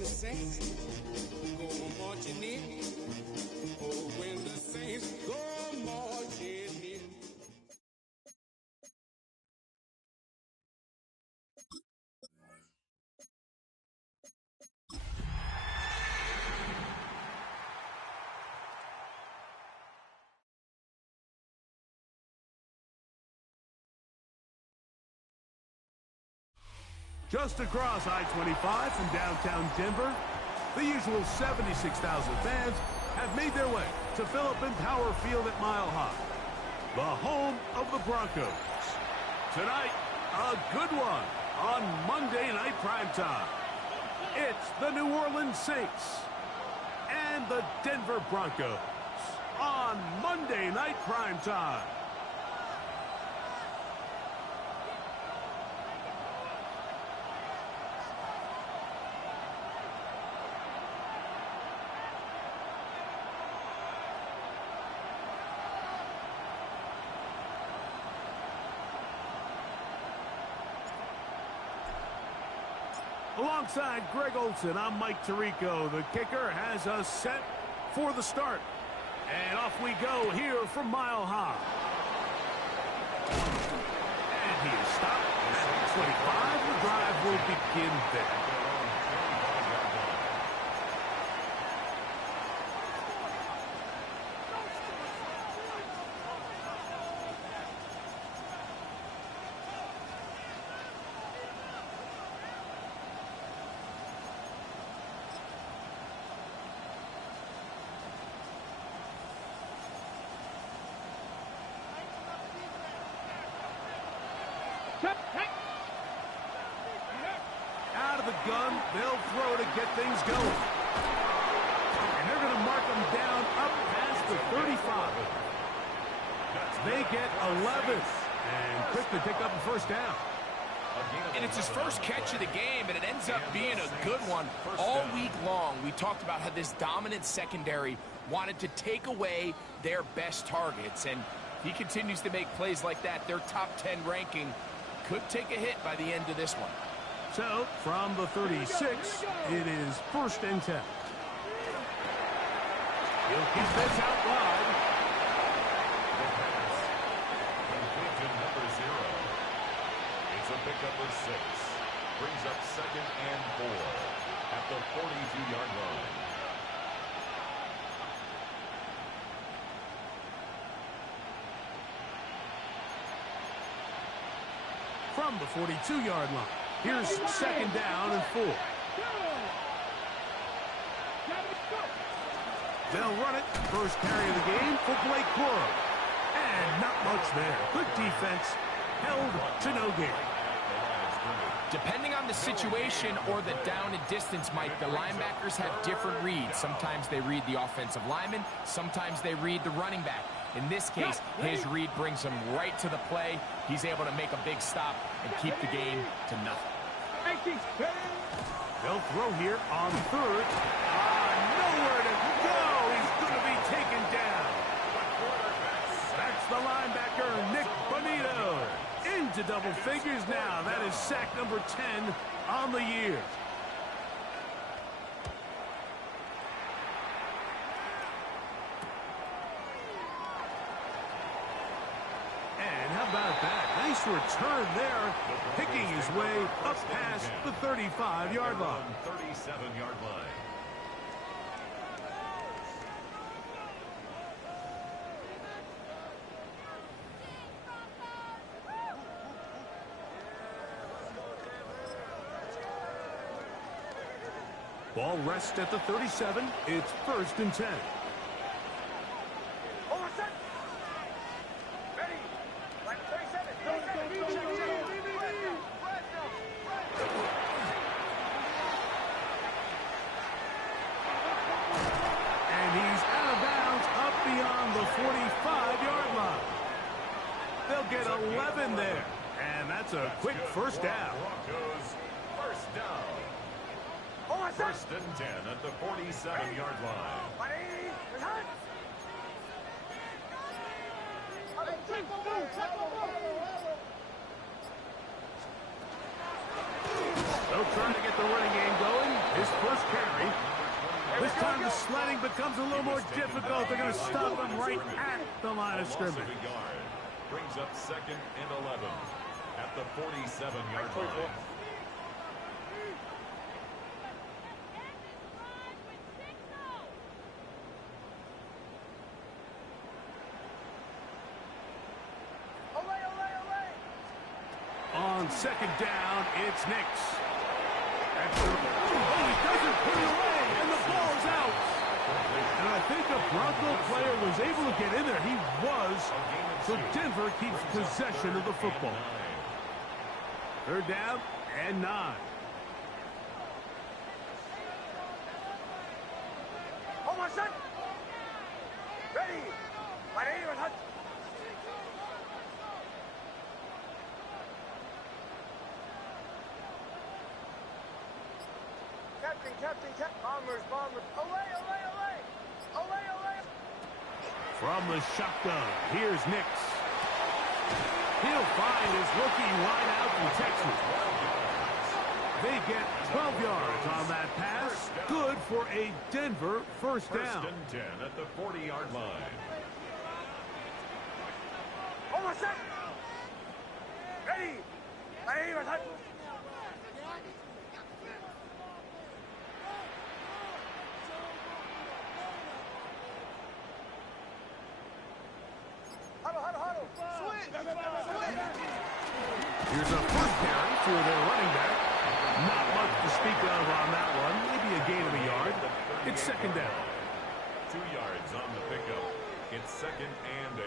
the Saints go marching in. Oh, when the Saints go marching in. Just across I-25 from downtown Denver, the usual 76,000 fans have made their way to Philip Power Field at Mile High, the home of the Broncos. Tonight, a good one on Monday Night Primetime. It's the New Orleans Saints and the Denver Broncos on Monday Night Primetime. Alongside Greg Olson, I'm Mike Tirico. The kicker has us set for the start. And off we go here from Mile High. And he is stopped at 25. The drive will begin there. Out of the gun, they'll throw to get things going. And they're going to mark them down up past the 35. They get 11. And quick to pick up a first down. And it's his first catch of the game, and it ends up being a good one. All week long, we talked about how this dominant secondary wanted to take away their best targets. And if he continues to make plays like that, their top 10 ranking could take a hit by the end of this one. So, from the 36, it is 1st and 10. He'll keep this out wide. The pass. Complete to number 0. It's a pickup of 6. Brings up 2nd and 4 at the 42-yard line. From the 42-yard line. Here's 2nd down and 4. They'll run it. First carry of the game for Blake Corum. And not much there. Good defense. Held to no gain. Depending on the situation or the down and distance, Mike, the linebackers have different reads. Sometimes they read the offensive lineman. Sometimes they read the running back. In this case, his read brings him right to the play. He's able to make a big stop and keep the game to nothing. They'll throw here on 3rd. Nowhere to go. He's going to be taken down. That's the linebacker, Nick Bonito. Into double figures now. That is sack number 10 on the year. About that. Nice return there, picking his way up past the 35-yard line. 37-yard line. Ball rests at the 37. It's 1st and 10. Beyond the 45-yard line. They'll get 11 there. And that's a quick first down. Broncos first down. 1st and 10 at the 47-yard line. They'll try to get the running game going. His first first carry. This time the sledding becomes a little more difficult. They're going to stop him right at the line of scrimmage. Brings up 2nd and 11 at the 47-yard line. On 2nd down, it's Nix. Oh, he doesn't put it away, and the ball's out. And I think a Bronco player was able to get in there. He was. So Denver keeps possession of the football. 3rd down and 9. Hold my son. Ready. Captain. Bombers. Away. From the shotgun, here's Nix. He'll find his rookie wideout from Texas. They get 12 yards on that pass. Good for a Denver first down. 1st and 10 at the 40-yard line. Hold my son. Ready. Huddle. Switch. Here's a first carry for their running back. Not much to speak of on that one. Maybe a gain of a yard. It's 2nd down. 2 yards on the pickup. It's 2nd and 8.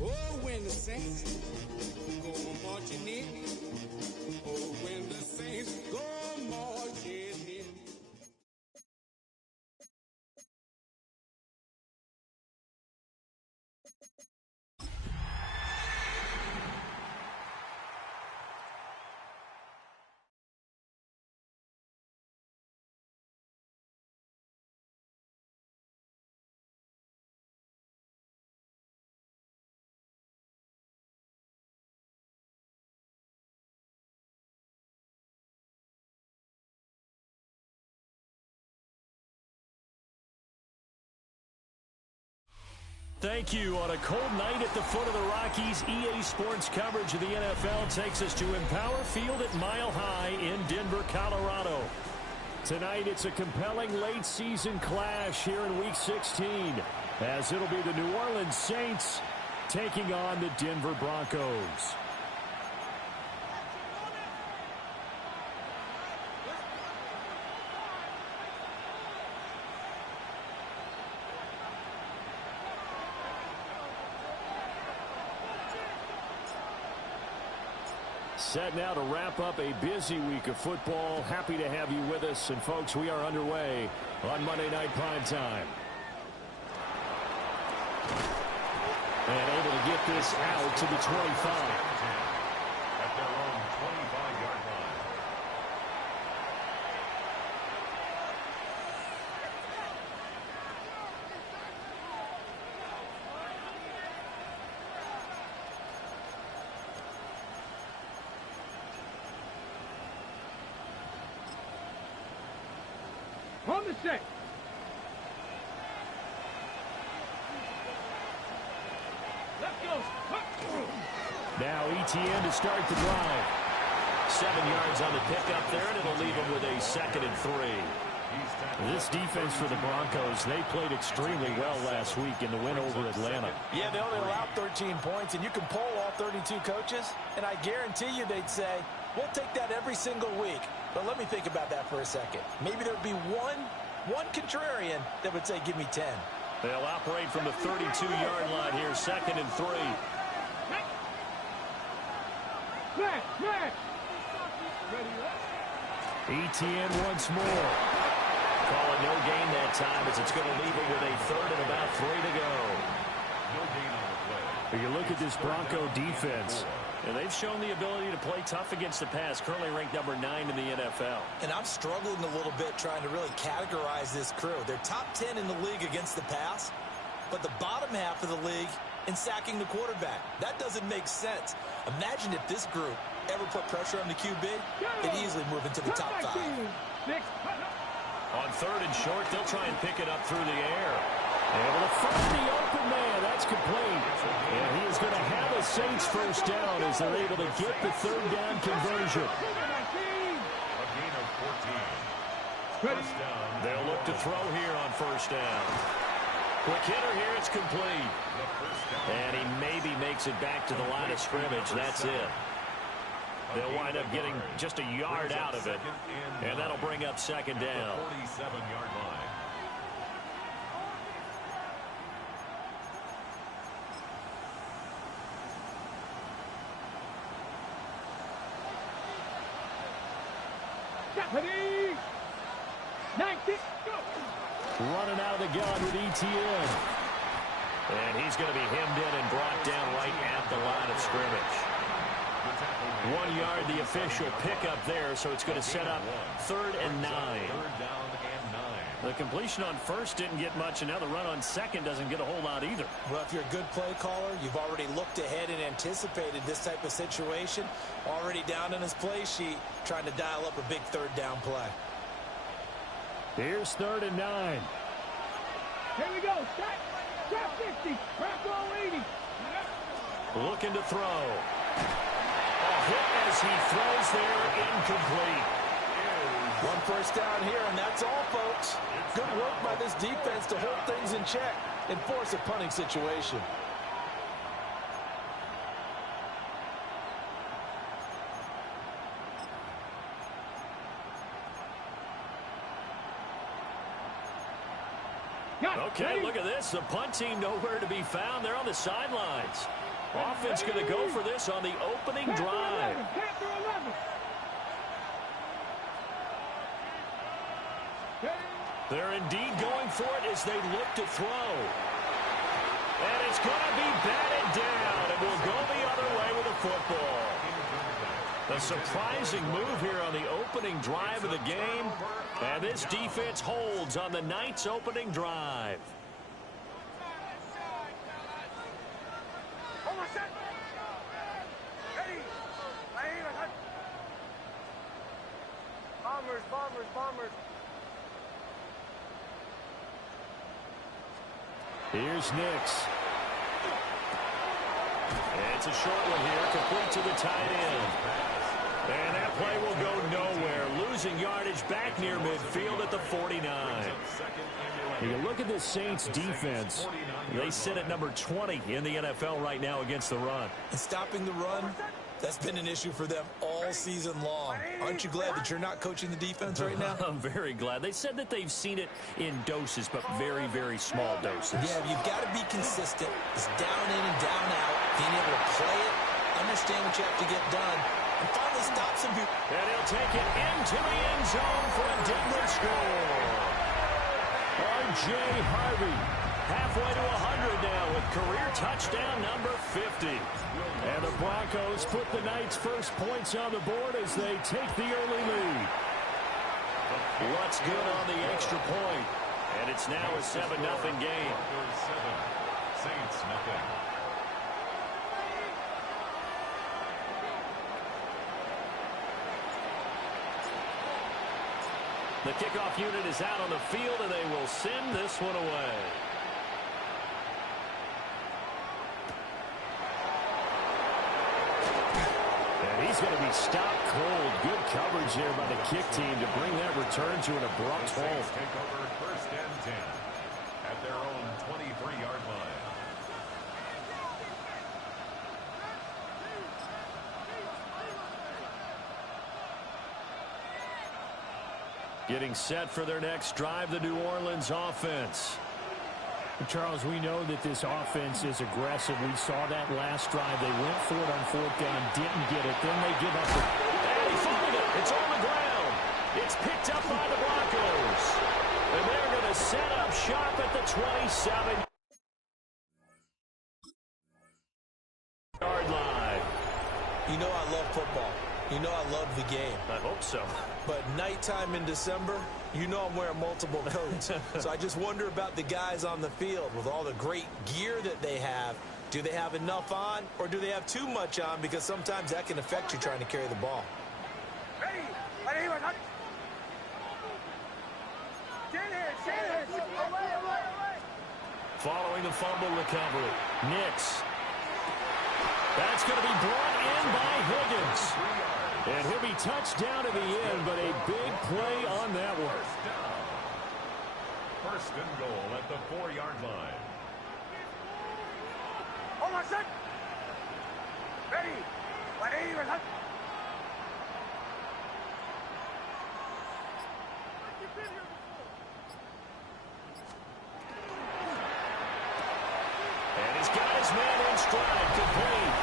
Oh, when the saints go marching in. Oh, when the saints go marching in. Thank you. On a cold night at the foot of the Rockies, EA Sports coverage of the NFL takes us to Empower Field at Mile High in Denver, Colorado. Tonight, it's a compelling late-season clash here in Week 16, as it'll be the New Orleans Saints taking on the Denver Broncos. Set now to wrap up a busy week of football. Happy to have you with us. And, folks, we are underway on Monday Night Primetime. And able to get this out to the 25. At their own 25-yard line. On the set. Left goes. Now ETN to start the drive. 7 yards on the pickup there, and it'll leave him with a 2nd and 3. This defense for the Broncos, they played extremely well last week in the win over Atlanta. Yeah, they only allowed 13 points, and you can poll all 32 coaches, and I guarantee you they'd say, we'll take that every single week. But let me think about that for a second. Maybe there'd be one contrarian that would say, give me 10. They'll operate from the 32-yard line here, 2nd and 3. ETN once more. Call it no gain that time, as it's going to leave him with a 3rd and about 3 to go. No gain on the play. You look at this Bronco defense, and they've shown the ability to play tough against the pass, currently ranked number 9 in the NFL. And I'm struggling a little bit trying to really categorize this crew. They're top 10 in the league against the pass, but the bottom half of the league in sacking the quarterback. That doesn't make sense. Imagine if this group ever put pressure on the QB, they'd easily move into the top 5. On 3rd and short, they'll try and pick it up through the air. Able to find the open man. That's complete. And he is going to have a Saints first down as they're able to get the 3rd down conversion. A gain of 14. First down. They'll look to throw here on 1st down. Quick hitter here. It's complete. And he maybe makes it back to the line of scrimmage. That's it. They'll wind up getting just a yard out of it. And that'll bring up 2nd down. 47-yard line. Running out of the gun with ETN. And he's going to be hemmed in and brought down right at the line of scrimmage. 1 yard, the official pickup there, so it's going to set up 3rd and 9. 3rd down and 9. The completion on 1st didn't get much, and now the run on 2nd doesn't get a whole lot either. Well, if you're a good play caller, you've already looked ahead and anticipated this type of situation. Already down in his play sheet, trying to dial up a big 3rd down play. Here's 3rd and 9. Here we go. Trap 50. Trap all 80. Looking to throw. A hit as he throws there, incomplete. 1 first down here, and that's all, folks. Good work by this defense to hold things in check and force a punting situation. Okay, look at this. The punt team nowhere to be found. They're on the sidelines. Offense going to go for this on the opening drive. They're indeed going for it as they look to throw. And it's going to be batted down, and will go the other way with the football. A surprising move here on the opening drive of the game. And this defense holds on the Knights' opening drive. Bombers. Here's Nix. It's a short one here, complete to the tight end. And that play will go nowhere. Losing yardage back near midfield at the 49. You look at the Saints defense. They sit at number 20 in the NFL right now against the run. And stopping the run, that's been an issue for them all season long. Aren't you glad that you're not coaching the defense right now? I'm very glad. They said that they've seen it in doses, but very, very small doses. Yeah, you've got to be consistent. It's down in and down out. Being able to play it, understand what you have to get done, and finally stop some people. And he'll take it into the end zone for a Denver score. R.J. Harvey, halfway to 100 now with career touchdown number 50. And the Broncos put the Knights' first points on the board as they take the early lead. What's good on the extra point? And it's now a 7-0 game. Saints nothing. The kickoff unit is out on the field, and they will send this one away. And he's going to be stopped cold. Good coverage there by the kick team to bring that return to an abrupt halt. Take over first and 10 at their own 23-yard line. Getting set for their next drive, the New Orleans offense. Charles, we know that this offense is aggressive. We saw that last drive. They went for it on fourth down, didn't get it. Then they give up the... And he fumbled it. It's on the ground. It's picked up by the Broncos. And they're going to set up shop at the 27-yard line. You know I love football. You know I love the game. I hope so. But nighttime in December, you know I'm wearing multiple coats. So I just wonder about the guys on the field with all the great gear that they have. Do they have enough on, or do they have too much on? Because sometimes that can affect you trying to carry the ball. Following the fumble recovery, Nix. That's going to be brought in by Higgins. And he'll be touched down to the end, but a big play on that one. First and goal at the 4-yard line. And he's got his man in stride, complete.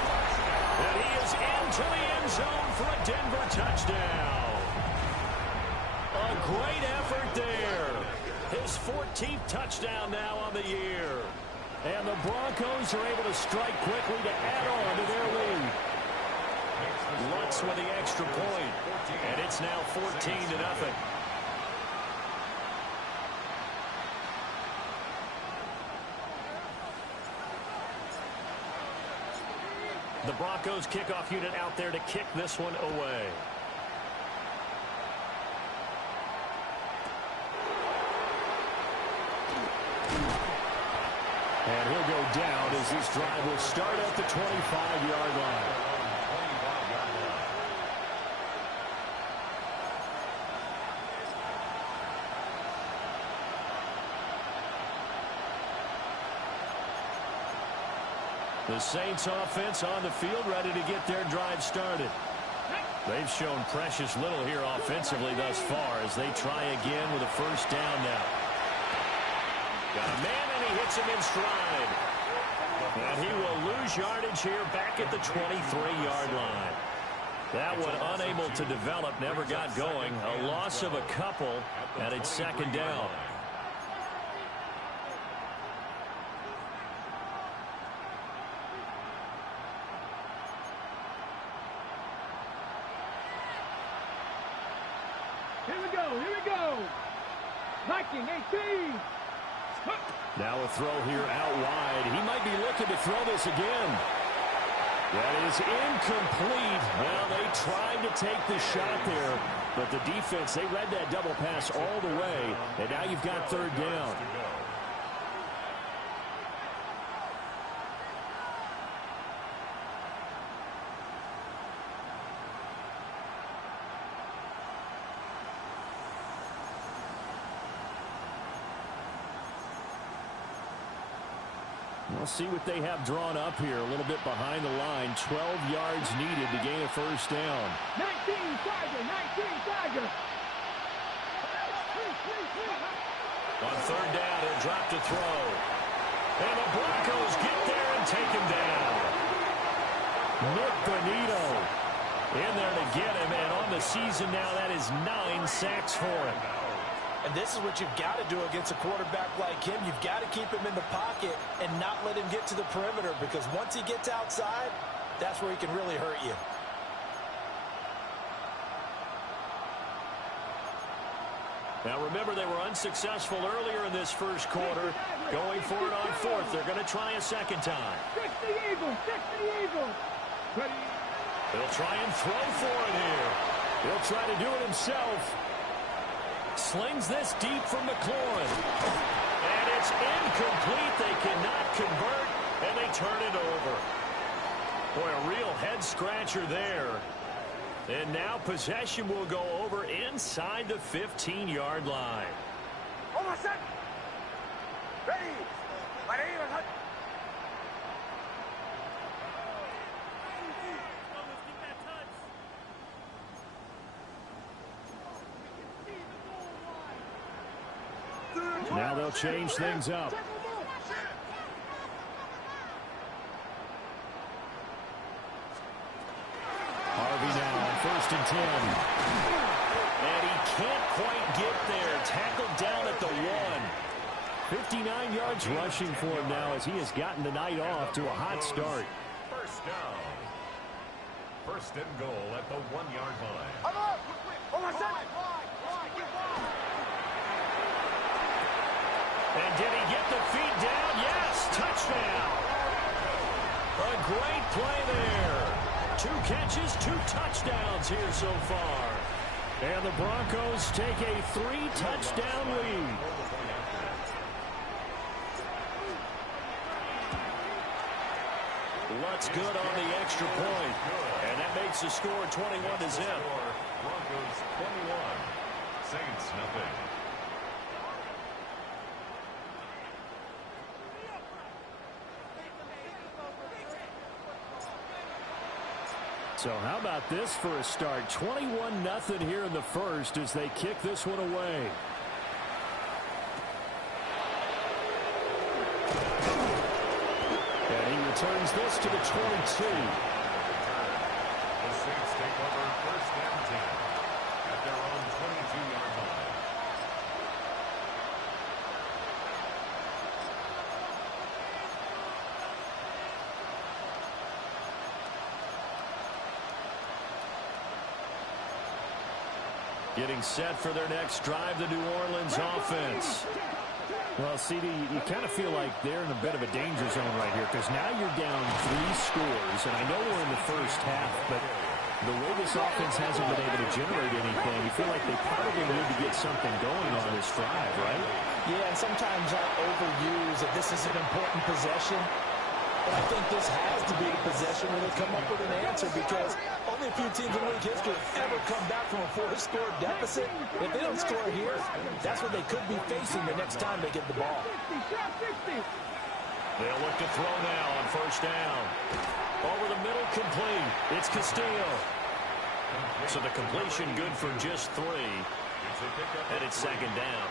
And he is into the end zone for a Denver touchdown. A great effort there. His 14th touchdown now on the year. And the Broncos are able to strike quickly to add on to their lead. Lutz with the extra point. And it's now 14-0. The Broncos kickoff unit out there to kick this one away. And he'll go down as this drive will start at the 25-yard line. The Saints offense on the field ready to get their drive started. They've shown precious little here offensively thus far as they try again with a first down now. Got a man and he hits him in stride. And he will lose yardage here back at the 23-yard line. That one unable to develop, never got going. A loss of a couple, and it's second down. Here we go. Viking 18. Now a throw here out wide. He might be looking to throw this again. That is incomplete. Well, they tried to take the shot there, but the defense, they read that double pass all the way, and now you've got third down. We'll see what they have drawn up here. A little bit behind the line. 12 yards needed to gain a first down. 19 Tiger, 19 Tiger. On third down, he'll drop to throw. And the Broncos get there and take him down. Nick Bonito in there to get him. And on the season now, that is 9 sacks for him. And this is what you've got to do against a quarterback like him. You've got to keep him in the pocket and not let him get to the perimeter, because once he gets outside, that's where he can really hurt you. Now remember, they were unsuccessful earlier in this first quarter. Going for it on fourth. They're going to try a second time. Fix the Eagles, fix the Eagles. They'll try and throw for it here. He'll try to do it himself. Slings this deep from McLaurin. And it's incomplete. They cannot convert, and they turn it over. Boy, a real head-scratcher there. And now possession will go over inside the 15-yard line. Almost set. Ready. Ready. Now they'll change things up. Harvey now on 1st and 10. And he can't quite get there. Tackled down at the 1. 59 yards rushing for him now as he has gotten the night off to a hot start. First down. First and goal at the 1-yard line. And did he get the feet down? Yes, touchdown. A great play there. 2 catches, 2 touchdowns here so far. And the Broncos take a 3-touchdown lead. Lutz good on the extra point. And that makes the score 21-0. Broncos 21. Saints nothing. So how about this for a start? 21-0 here in the first as they kick this one away. And he returns this to the 22. The Saints take over first and 10 at their own 22-yard line. Getting set for their next drive, the New Orleans offense. Well, CD, you kind of feel like they're in a bit of a danger zone right here because now you're down 3 scores, and I know we're in the first half, but the way this offense hasn't been able to generate anything, you feel like they probably need to get something going on this drive, right? Yeah, and sometimes I overuse that this is an important possession. But I think this has to be the possession where they come up with an answer, because only a few teams in league history have ever come back from a 4-score deficit. If they don't score here, that's what they could be facing the next time they get the ball. They'll look to throw now on first down. Over the middle, complete. It's Castillo. So the completion good for just 3. And it's second down.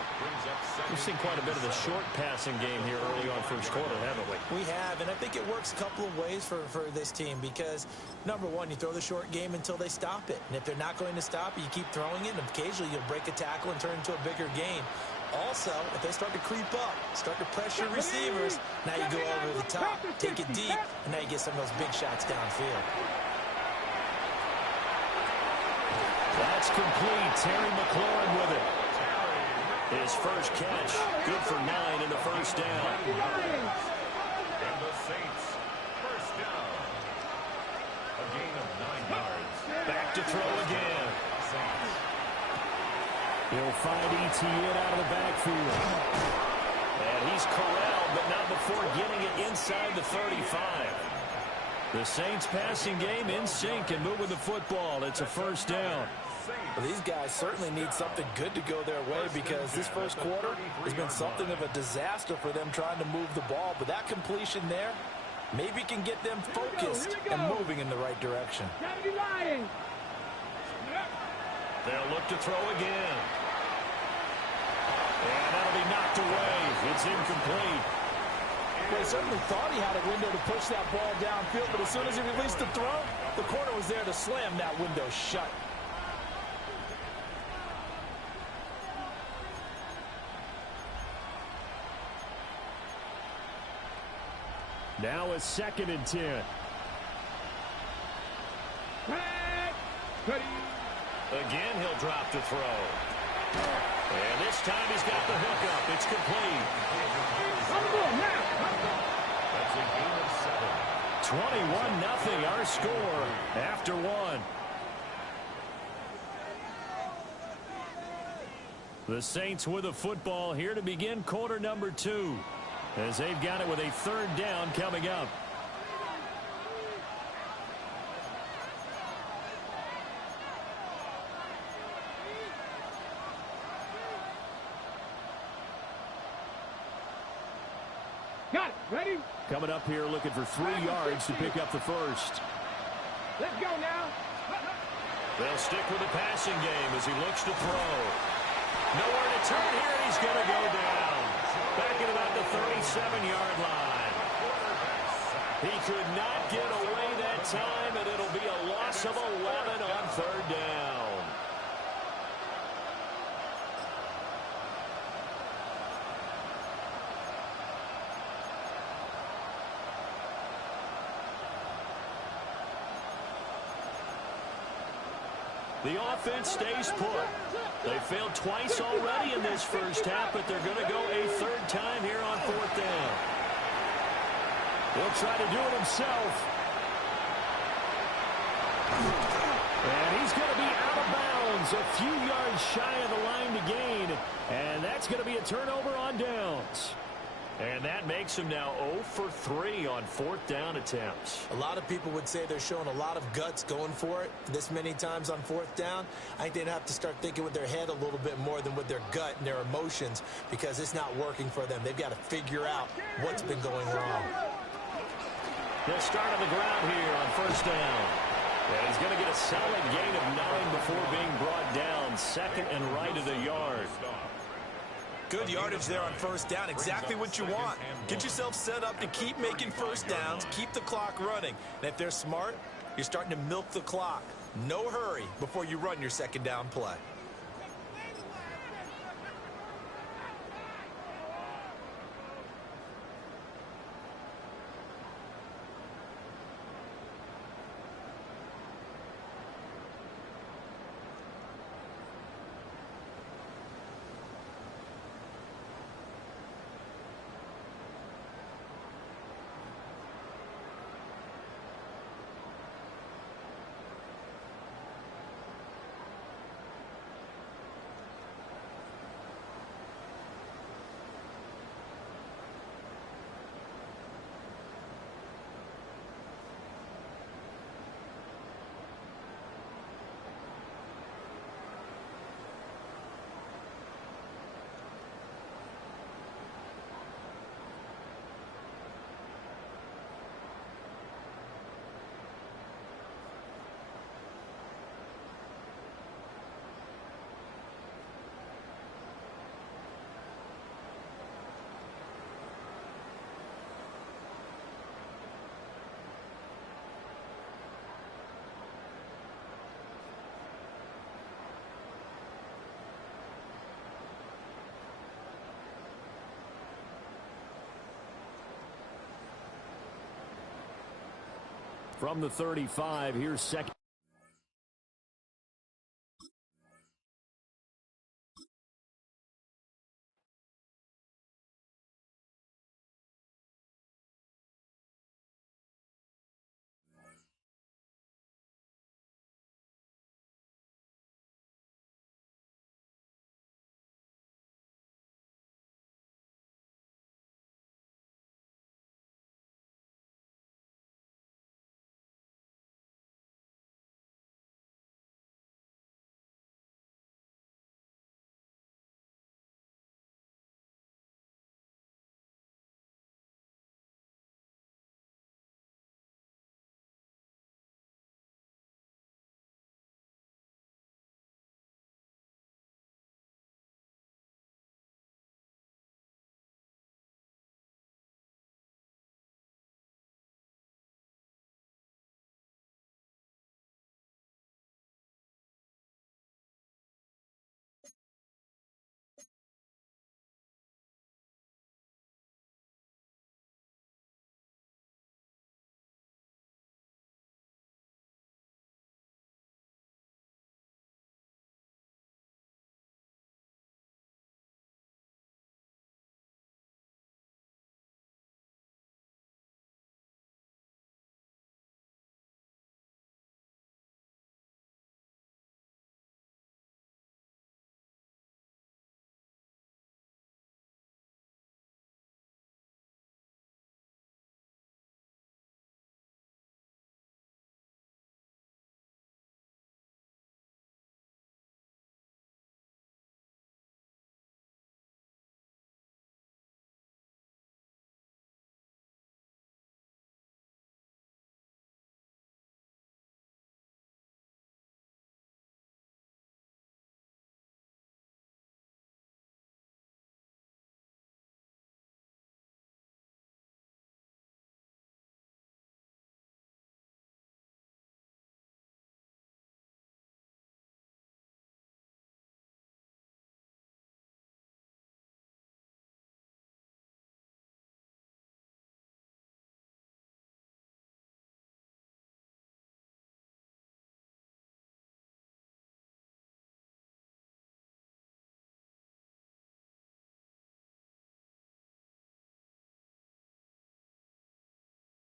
We've seen quite a bit of the short passing game here early on first quarter, haven't we? We have, and I think it works a couple of ways for this team because, number one, you throw the short game until they stop it. And if they're not going to stop it, you keep throwing it, and occasionally you'll break a tackle and turn it into a bigger gain. Also, if they start to creep up, start to pressure receivers, now you go over the top, take it deep, and now you get some of those big shots downfield. That's complete. Terry McLaurin with it. His first catch, good for 9 in the first down. And the Saints, first down. A gain of 9 yards. Back to throw again. Saints. He'll find ETN out of the backfield. And he's corralled, but not before getting it inside the 35. The Saints passing game in sync and moving the football. It's a first down. Well, these guys certainly need something good to go their way because this first quarter has been something of a disaster for them trying to move the ball. But that completion there maybe can get them focused and moving in the right direction. They'll look to throw again. And that'll be knocked away. It's incomplete. Well, he certainly thought he had a window to push that ball downfield, but as soon as he released the throw, the corner was there to slam that window shut. Now a 2nd and 10. Again, he'll drop to throw. And this time he's got the hook up. It's complete. That's a gain of 7. 21-0 our score after 1. The Saints with the football here to begin quarter number 2. As they've got it with a 3rd down coming up. Got it. Ready? Coming up here looking for 3 yards to pick up the first. Let's go now. They'll stick with the passing game as he looks to throw. Nowhere to turn here, and he's going to go down. Back at about the 37-yard line. He could not get away that time, and it'll be a loss of 11 on 3rd down. The offense stays put. They failed twice already in this first half, but they're going to go a 3rd time here on 4th down. He'll try to do it himself. And he's going to be out of bounds, a few yards shy of the line to gain. And that's going to be a turnover on downs. And that makes him now 0 for 3 on 4th down attempts. A lot of people would say they're showing a lot of guts going for it this many times on 4th down. I think they'd have to start thinking with their head a little bit more than with their gut and their emotions because it's not working for them. They've got to figure out what's been going wrong. They'll start on the ground here on 1st down. And he's going to get a solid gain of 9 before being brought down. 2nd and right of the yard. Good yardage there on 1st down. Exactly what you want. Get yourself set up to keep making 1st downs, keep the clock running. And if they're smart, you're starting to milk the clock. No hurry before you run your 2nd down play. From the 35, here's 2nd.